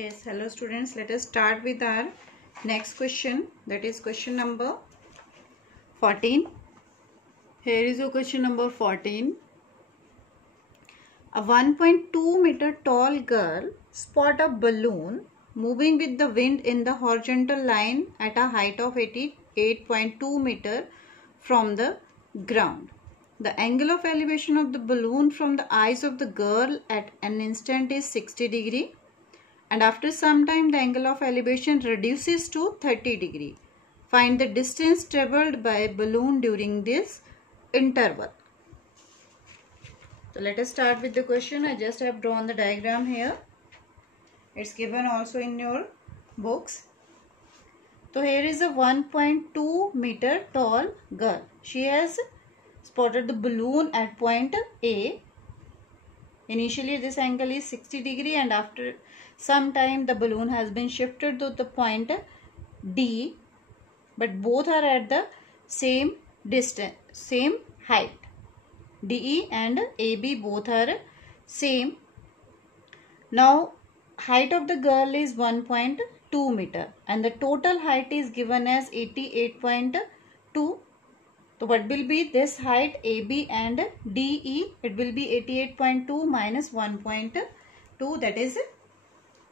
Yes, hello students. Let us start with our next question. That is question number 14. Here is your question number 14. A 1.2 meter tall girl spot a balloon moving with the wind in the horizontal line at a height of 88.2 meter from the ground. The angle of elevation of the balloon from the eyes of the girl at an instant is 60 degree. And after some time the angle of elevation reduces to 30 degree. Find the distance traveled by balloon during this interval. So let us start with the question. I just have drawn the diagram here. It's given also in your books. So here is a 1.2 meter tall girl. She has spotted the balloon at point A. Initially this angle is 60 degree and after some time the balloon has been shifted to the point D, but both are at the same distance, same height. DE and AB both are same. Now height of the girl is 1.2 meter and the total height is given as 88.2. So what will be this height AB and DE? It will be 88.2 minus 1.2, that is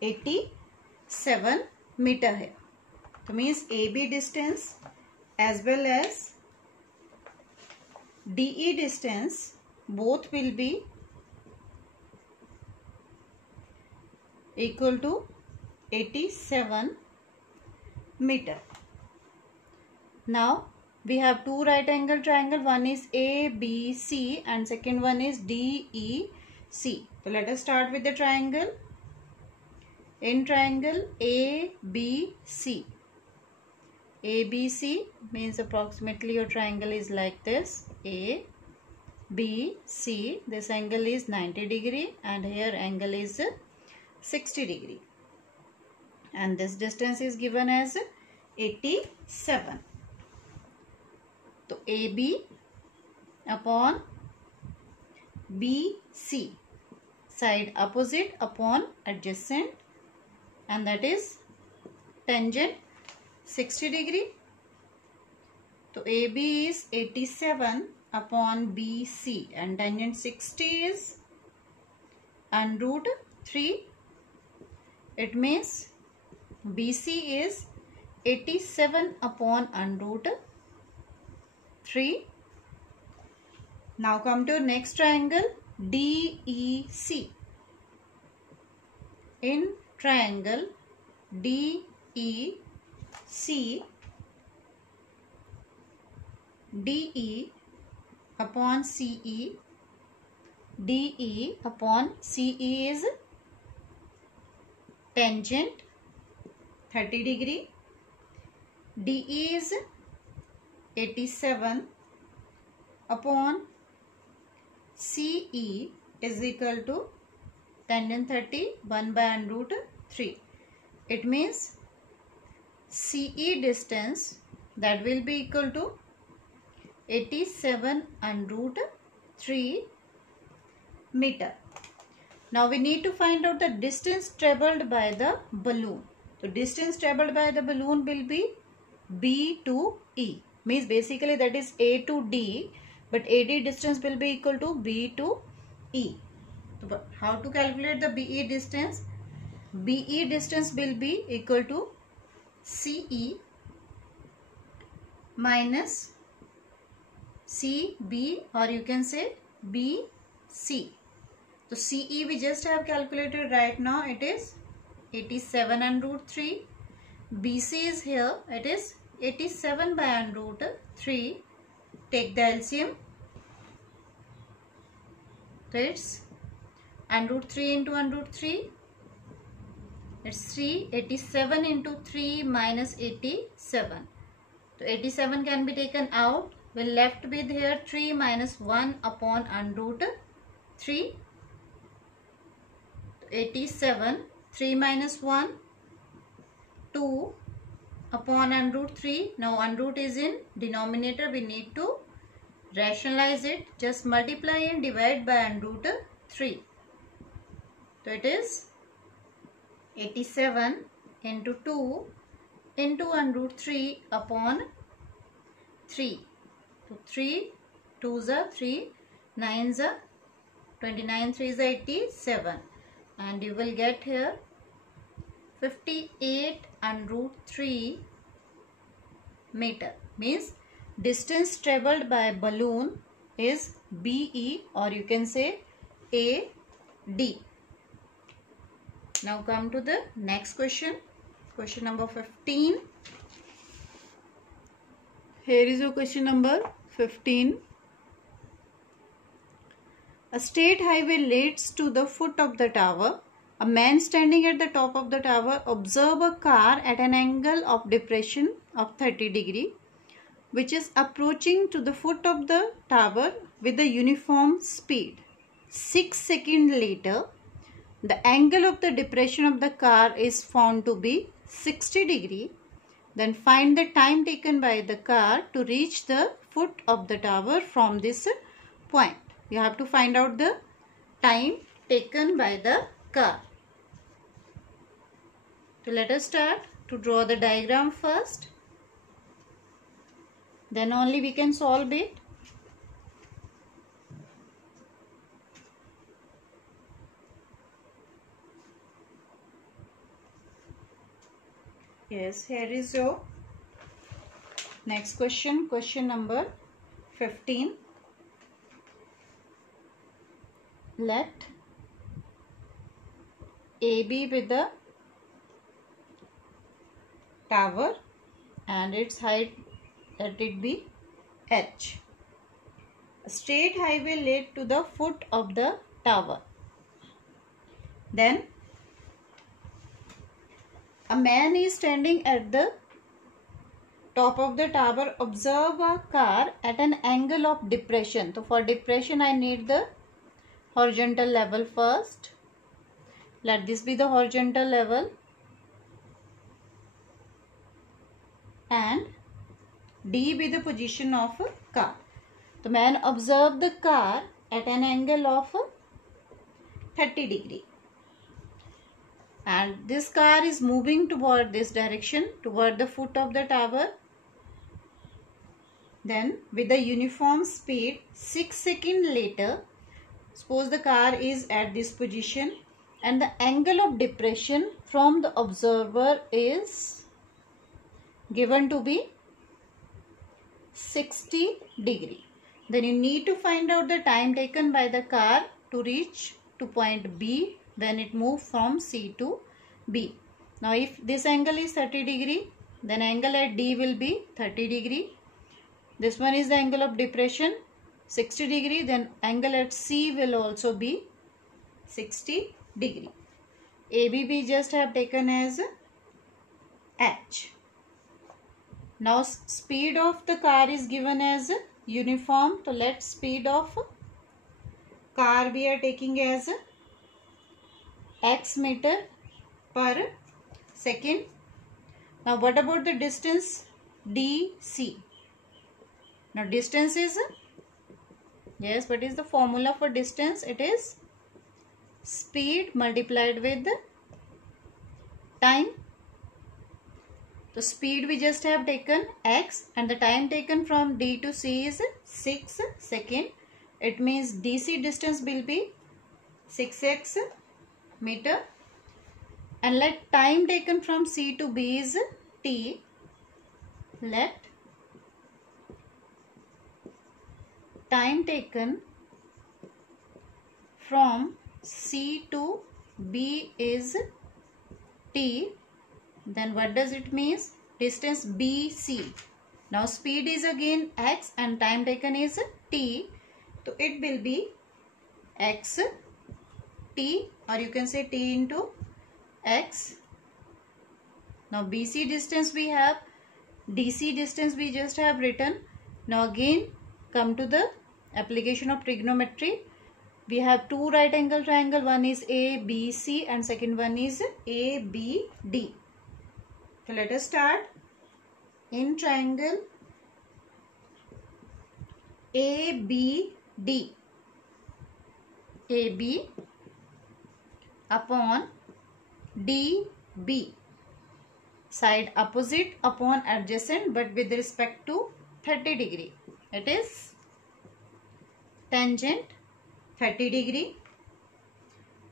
87 meter here. So means AB distance as well as DE distance both will be equal to 87 meter. Now we have two right angle triangle. One is ABC and second one is DEC. So let us start with the triangle. In triangle ABC. ABC means approximately your triangle is like this. A, B, C. This angle is 90 degree and here angle is 60 degree. And this distance is given as 87. So AB upon BC. Side opposite upon adjacent. And that is tangent 60 degree. So AB is 87 upon BC and tangent 60 is under root 3. It means BC is 87 upon under root 3. Now come to next triangle DEC. In triangle DEC, DE upon CE, DE upon CE is tangent 30 degree, DE is 87 upon CE is equal to tangent 30 1 by under root 3. It means CE distance that will be equal to 87 under root 3 meter. Now we need to find out the distance travelled by the balloon. So distance travelled by the balloon will be B to E. Means basically that is A to D, but AD distance will be equal to B to E. So how to calculate the BE distance? BE distance will be equal to CE minus CB, or you can say BC. So CE we just have calculated right now. It is 87 under root 3. BC is here. It is 87 by under root 3. Take the LCM. So it's under root 3 into under root 3. It's 3. 87 into 3 minus 87. So 87 can be taken out. We're left with here 3 minus 1 upon under root 3. 87. 3 minus 1. 2 upon under root 3. Now under root is in denominator. We need to rationalize it. Just multiply and divide by under root 3. So it is 87 into 2 into 1 root 3 upon 3. So 3 2s are 3, 9s are 29, 3s are 87, and you will get here 58 and root 3 meter. Means distance traveled by balloon is BE, or you can say AD. Now come to the next question. Question number 15. Here is your question number 15. A straight highway leads to the foot of the tower. A man standing at the top of the tower observes a car at an angle of depression of 30 degree, which is approaching to the foot of the tower with a uniform speed. 6 seconds later, the angle of the depression of the car is found to be 60 degree. Then find the time taken by the car to reach the foot of the tower from this point. You have to find out the time taken by the car. So let us start to draw the diagram first. Then only we can solve it. Yes, here is your next question. Question number 15. Let AB with the tower and its height, let it be H. A straight highway led to the foot of the tower. Then a man is standing at the top of the tower. Observe a car at an angle of depression. So for depression I need the horizontal level first. Let this be the horizontal level. And D be the position of a car. The man observed the car at an angle of 30 degree. And this car is moving toward this direction, toward the foot of the tower. Then with a uniform speed, 6 seconds later, suppose the car is at this position and the angle of depression from the observer is given to be 60 degree. Then you need to find out the time taken by the car to reach to point B when it moves from C to B. Now if this angle is 30 degree, then angle at D will be 30 degree. This one is the angle of depression 60 degree, then angle at C will also be 60 degree. AB we just have taken as H. Now speed of the car is given as uniform. So let speed of car we are taking as x meter per second. Now what about the distance DC? Now distance is, yes, what is the formula for distance? It is speed multiplied with time. The speed we just have taken x and the time taken from D to C is 6 seconds. It means DC distance will be 6x meter. And let time taken from C to B is T. Let time taken from C to B is T. Then what does it mean? Distance BC. Now speed is again x and time taken is T. So it will be x T, or you can say T into x. Now BC distance we have, DC distance we just have written. Now again come to the application of trigonometry. We have two right angle triangle. One is ABC and second one is ABD. So let us start. In triangle ABD, AB upon DB, side opposite upon adjacent but with respect to 30 degree. It is tangent 30 degree.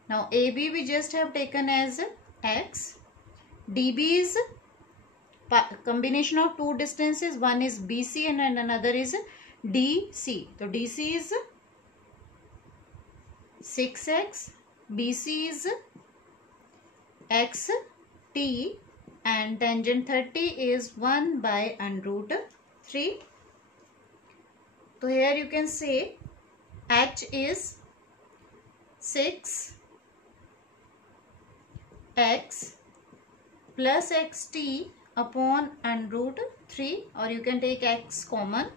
Now AB we just have taken as X. DB is combination of two distances. One is BC and another is DC. So DC is 6x, BC is xt, and tangent 30 is 1 by √3. So here you can say H is 6x plus xt upon √3, or you can take x common.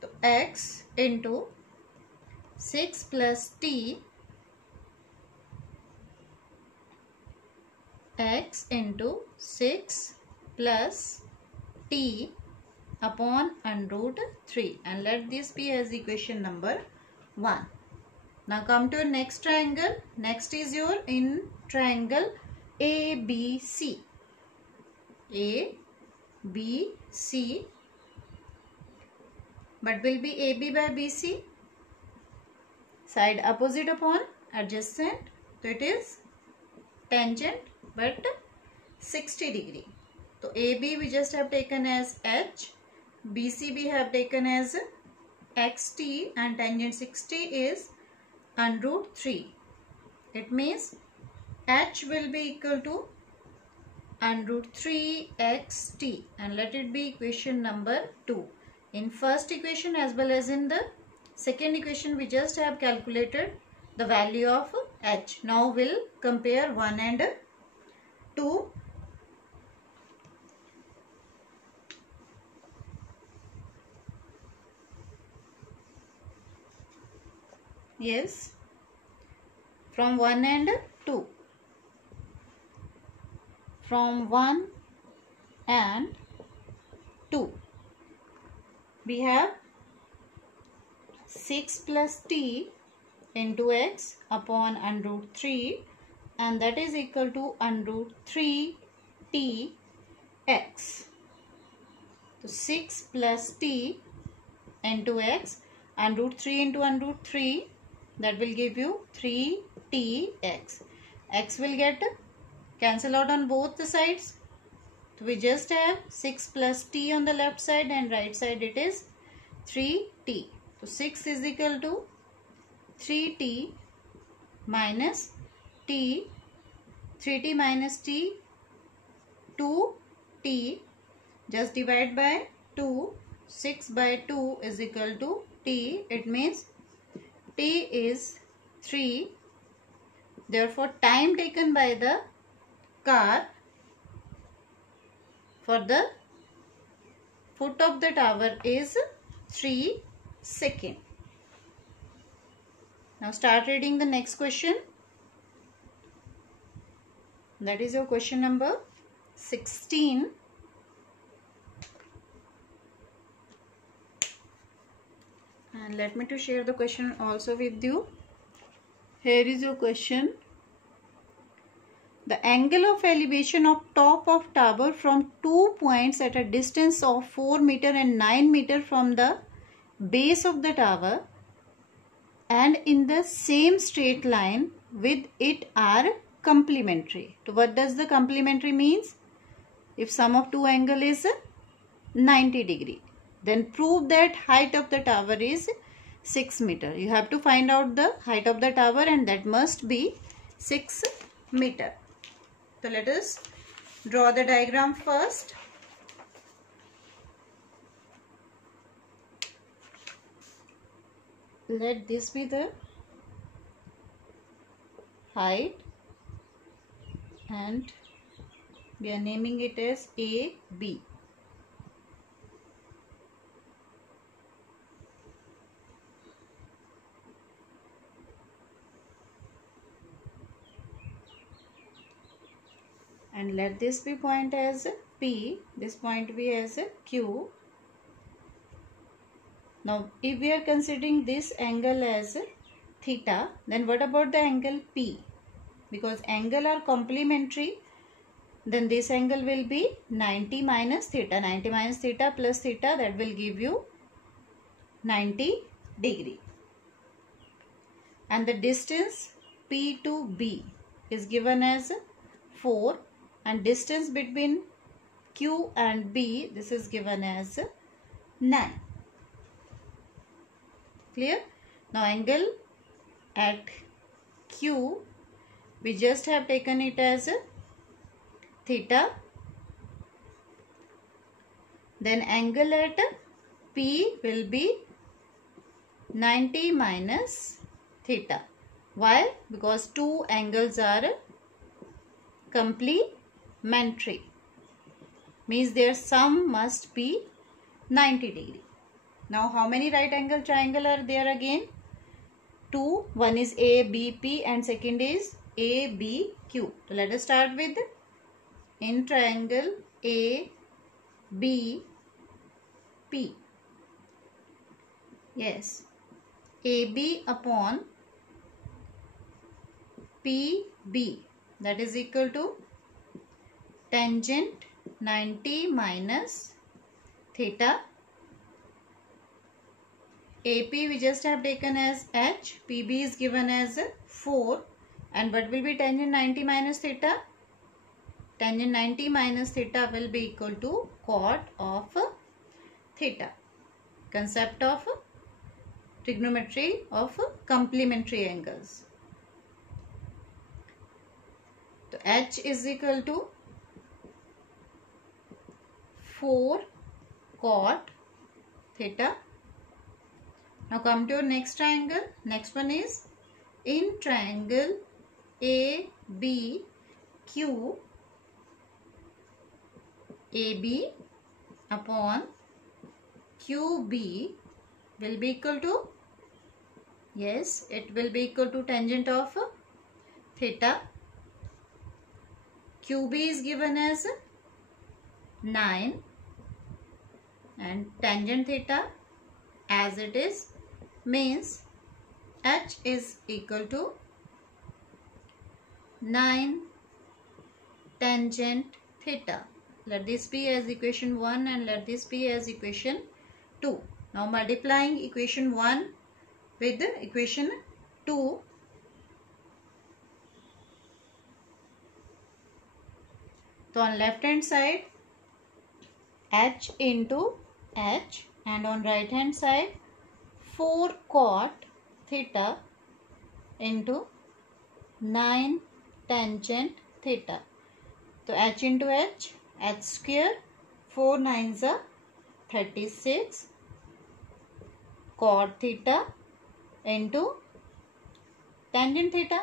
So x into 6 plus t, x into 6 plus t upon √3, and let this be as equation number 1. Now come to your next triangle. Next is your in triangle ABC. ABC, but will be AB by BC, side opposite upon adjacent. So it is tangent but 60 degree. So AB we just have taken as H, BC we have taken as xt, and tangent 60 is √3. It means H will be equal to √3 xt, and let it be equation number 2. In first equation as well as in the second equation we just have calculated the value of H. Now we'll compare 1 and 2. Yes, from 1 and 2. From 1 and 2 we have 6 plus t into x upon √3, and that is equal to √3 t x. So 6 plus t into x, and √3 into √3, that will give you 3tx. X will get cancel out on both the sides. So we just have 6 plus t on the left side, and right side it is 3t. So 6 is equal to 3t minus t, 3t minus t, 2t, just divide by 2, 6 by 2 is equal to t. It means t is 3. Therefore time taken by the car for the foot of the tower is 3 seconds. Now start reading the next question. That is your question number 16. And let me to share the question also with you. Here is your question. The angle of elevation of top of tower from 2 points at a distance of 4 meter and 9 meter from the base of the tower and in the same straight line with it are complementary. So what does the complementary means? If sum of two angle is 90 degree, then prove that height of the tower is 6 meter. You have to find out the height of the tower, and that must be 6 meter. So let us draw the diagram first. Let this be the height, and we are naming it as AB. And let this be point as P, this point be as Q. Now if we are considering this angle as theta, then what about the angle P? because angle are complementary, then this angle will be 90 minus theta. 90 minus theta plus theta, that will give you 90 degree. And the distance P to B is given as 4, and distance between Q and B, this is given as 9. Clear? Now angle at Q, we just have taken it as theta. Then angle at P will be 90 minus theta. Why? Because two angles are complementary. Means their sum must be 90 degree. Now how many right angle triangle are there again? 2. One is ABP and second is ABQ. So let us start with in triangle ABP. Yes. AB upon PB, that is equal to tangent 90 minus theta. AP we just have taken as H, PB is given as 4, and what will be tangent 90 minus theta? Tangent 90 minus theta will be equal to cot of theta. Concept of trigonometry of complementary angles. So H is equal to 4 cot theta. Now come to your next triangle. Next one is in triangle ABQ. AB upon QB will be equal to, yes, it will be equal to tangent of theta. QB is given as 9 and tangent theta as it is, means H is equal to 9 tangent theta. Let this be as equation 1 and let this be as equation 2. Now multiplying equation 1 with the equation 2. So on left hand side H into H, and on right hand side 4 cot theta into 9 tangent theta. So H into H, H square, 4 9s are 36 cot theta into tangent theta.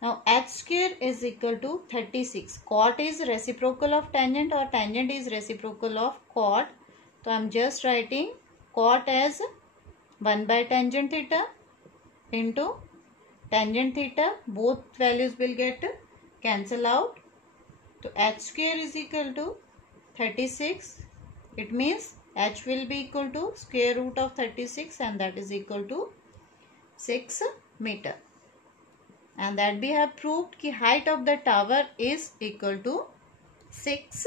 Now H square is equal to 36. Cot is reciprocal of tangent or tangent is reciprocal of cot. So I am just writing cot as 1 by tangent theta into tangent theta. Both values will get cancel out. So H square is equal to 36. It means H will be equal to square root of 36, and that is equal to 6 meter. And that we have proved कि height of the tower is equal to 6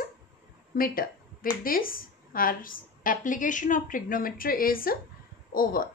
meter. With this, our application of trigonometry is over.